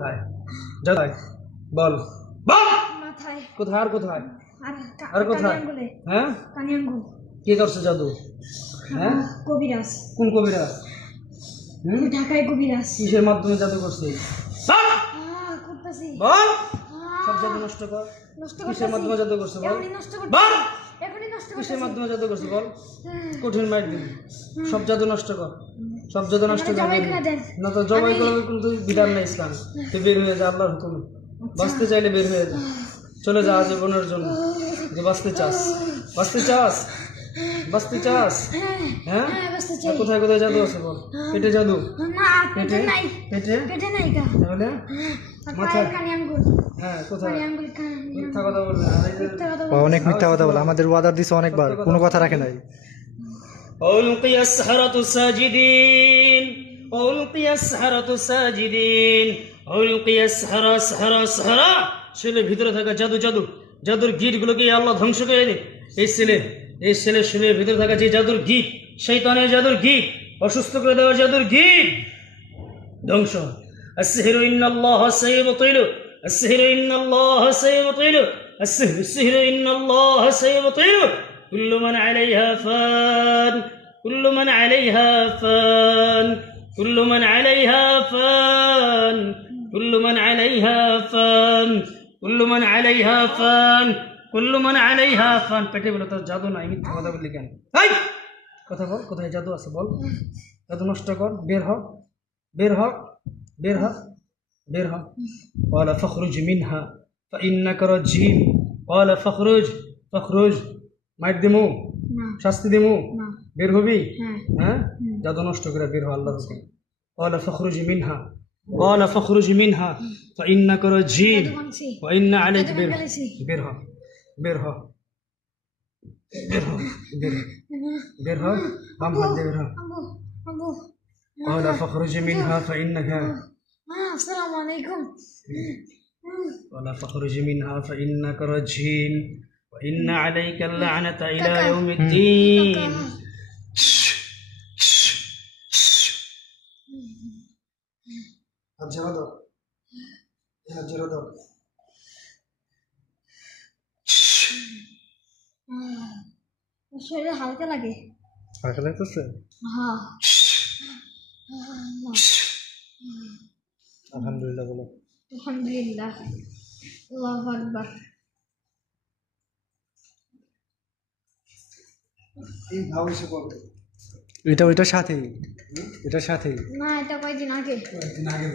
কোথায় বল বল মাথায় কোথায় আর কোথায় আর কোথায় হ্যাঁ কানে আঙ্গুল কে করছে জাদু হ্যাঁ কবিরাজ কোন কবিরাজ ঢাকায় কবিরাজ কিসের মাধ্যমে জাদু করছে করতেছি বল সব জাদু নষ্ট কর নষ্ট কিসের মাধ্যমে জাদু করছে বল এখনই নষ্ট করতে বল এখনই নষ্ট কিসের করতেছি মাধ্যমে জাদু করছে বল কঠিন মাইর দিবি সব জাদু নষ্ট কর সব জাদু নষ্ট কর জবাই করে দেন না তো জবাই করবে কিন্তু বিধান নাই ইসলাম তুই বের হয়ে যা আল্লাহর হুকুমে বাঁচতে চাইলে বের হয়ে যা চলে যা জীবনের জন্য যে বাঁচতে চাস বাঁচতে চাস বাঁচতে চাস হ্যাঁ ব্যস্ত চাই কোথায় কোথায় জাদু আছে বল পেটে জাদু না পেটে নাই পেটে পেটে নাই গা তাহলে মাথায় কানে আঙ্গুল হ্যাঁ কোথায় কানে আঙ্গুল মিথ্যা কথা বলবে আর এই যে অনেক মিথ্যা কথা বলে আমাদের ওয়াদার দিছে অনেকবার কোনো কথা রাখে নাই ألقي السحرة ساجدين ألقي السحرة ساجدين ألقي السحرة سحرة سحرة ছেলে ভিতরে থাকা জাদু জাদু জাদুর গিটগুলোকে আল্লাহ ধ্বংস করে দিন এই ছেলে ছেলের ভিতরে থাকা যে জাদুর গিট শয়তানের জাদুর গিট অসুস্থ করে দেওয়ার জাদুর গিট ধ্বংস السحر إن الله سيبطله السحر إن الله سيبطله السحر إن الله سيبطله كل من عليها فان كل من عليها فان كل من عليها فان كل من عليها فان كل من عليها فان كل من عليها فان পেটে বলে তোর জাদু নাই মিথ্যা কথা বললি কেন এই কথা বল কোথায় জাদু আছে বল জাদু নষ্ট কর বের হ বের হ বের হ বের হ قال فاخرج منها فإنك رجيم قال فاخرج মাইর দিমু শাস্তি দিমু বের হবি হ্যাঁ জাদু নষ্ট করে বের হ আল্লাহর হুকুম قال فاخرج منها قال فاخرج منها فإنك رجيم وإن عليك বের হ বের হ বের হ বের হ বাম হাত দিয়ে বের হ قال فاخرج منها فإنك আসসালামু আলাইকুম قال فاخرج منها فإنك رجيم وإن عليك اللعنة إلى يوم الدين শরীরে হালকা লাগে হালকা লাগতেছে হ্যাঁ আলহামদুলিল্লাহ বলো আলহামদুলিল্লাহ আল্লাহু আকবার এই ভাব এসে বলতে এটা ওইটার সাথেই এটার সাথেই না এটা কয়দিন আগে আগে